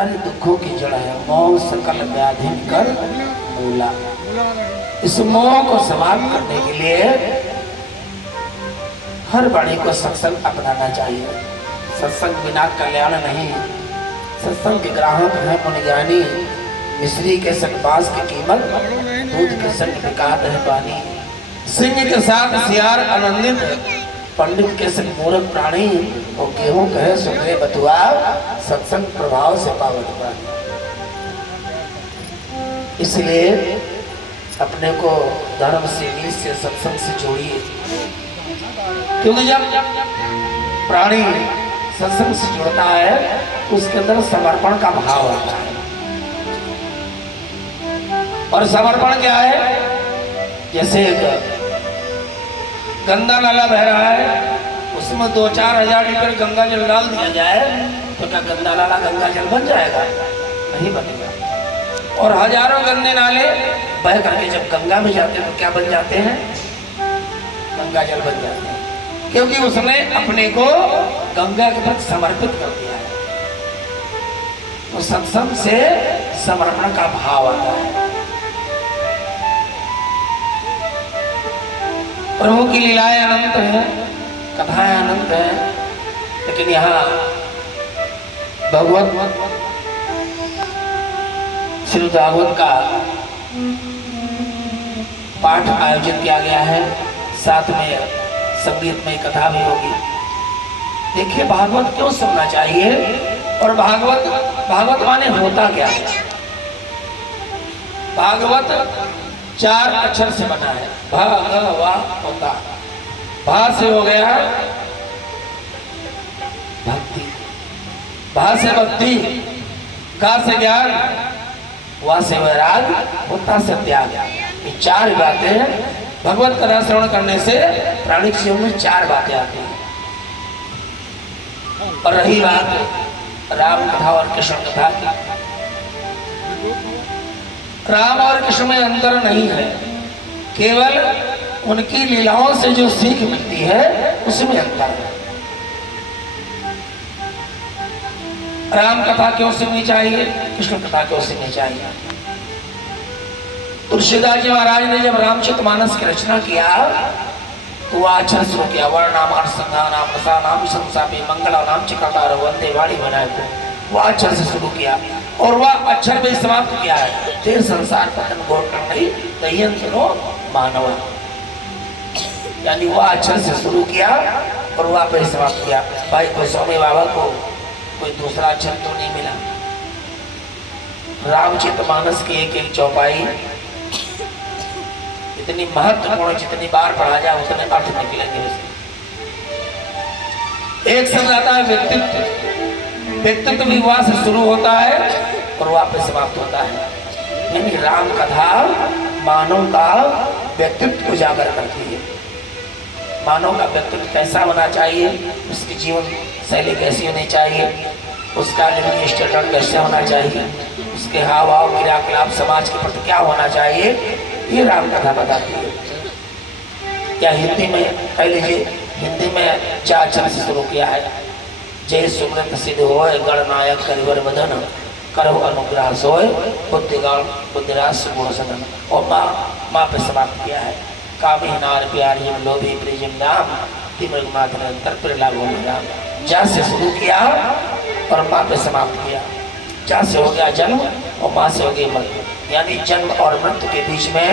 सारे दुखों की जड़ है मोह, सकल व्याधि कर मूला। इस मोह को समाप्त करने के लिए हर वाणी को सत्संग अपनाना चाहिए। सत्संग बिना कल्याण नहीं। सत्संग के ग्राहक है मुनिज्ञानी, मिश्री के संग बांस की कीमत, दूध के संग बिकात है पानी। सिंह के साथ सियार आनंदित, पंडित के संग मूर्ख प्राणी। और गेहूं कहे सुखरे बथुआ, सत्संग प्रभाव से पावत प्राणी। इसलिए अपने को धर्म से, नीति से, सत्संग से जोड़िए, क्योंकि जब प्राणी सत्संग से जुड़ता है उसके अंदर समर्पण का भाव आता है। और समर्पण क्या है? जैसे एक गंदा नाला बह रहा है, उसमें 2-4 हजार लीटर गंगा जल डाल दिया जाए तो क्या गंदा नाला गंगा जल बन जाएगा? नहीं बनेगा। और हजारों गंदे नाले बह करके जब गंगा में जाते हैं तो क्या बन जाते हैं? गंगा जल बन जाते हैं, क्योंकि उसने अपने को गंगा के प्रति समर्पित कर दिया है। तो सत्संग से समर्पण का भाव आता है। प्रभु की लीलाएं अनंत है, कथाएं अनंत है, लेकिन यहाँ भगवत श्री भागवत का पाठ आयोजित किया गया है, साथ में संगीतमय कथा भी होगी। देखिए भागवत क्यों सुनना चाहिए और भागवत माने होता क्या है? भागवत 4 अक्षर से बना है, भगवा होता। भा से हो गया भक्ति, भा से भक्ति, गा से ज्ञान, वा से वैराग, होता से त्याग। ये 4 बातें भगवत कथा श्रवण करने से प्राणिक जीवन में 4 बातें आती हैं। और रही बात राम कथा और कृष्ण कथा की, राम और कृष्ण में अंतर नहीं है, केवल उनकी लीलाओं से जो सीख मिलती है उसमें अंतर है। राम कथा क्यों सुननी चाहिए, कृष्ण कथा क्यों सुननी चाहिए? तुलसीदास जी महाराज ने जब रामचरितमानस की रचना किया तो वह अक्षर शुरू किया, वर्णाम संज्ञानाम रसानाम संसापी मंगलानाम चिकटार वंदे वाणी बनाए को, वह अक्षर से शुरू किया और वह अक्षर में समाप्त किया है। तेर संसार पतन गोटन नहीं दयन सुनो मानवा, यानी वह अक्षर से शुरू किया और वह पे समाप्त किया। भाई कोई स्वामी बाबा को कोई दूसरा अक्षर तो नहीं मिला। रामचरितमानस की एक चौपाई इतनी महत्वपूर्ण, जितनी बार पढ़ा जाए उतने अर्थ निकलेंगे उसके। एक शब्द आता है व्यक्तित्व, व्यक्तित्व विवाह से शुरू होता है और वापस समाप्त होता है। यानी राम कथा मानव का व्यक्तित्व उजागर करती है। मानव का व्यक्तित्व कैसा होना चाहिए, उसकी जीवन शैली कैसी होनी चाहिए, उसका लिविंग स्टैंडर्ड कैसे होना चाहिए, उसके हाव भाव क्रियाकलाप समाज के प्रति क्या होना चाहिए, ये राम कथा बताती है। क्या हिंदी में कह लीजिए, हिंदी में 4 अक्षर से शुरू किया है। जय सुमृत सिद्ध होय गणनायक करिवर वदन, करो अनुग्रह सोय बुद्धिगान बुद्धिराज गुण सदन। और माँ पे समाप्त किया है, कामी नार प्यारी लोभी प्रियम नाम तिमृगनाथ निरंतर प्रलाभो राम। जा से शुरू किया और माँ पे समाप्त किया। जा से हो गया जन्म और माँ से हो गई मृत्यु, यानी जन्म और मृत्यु के बीच में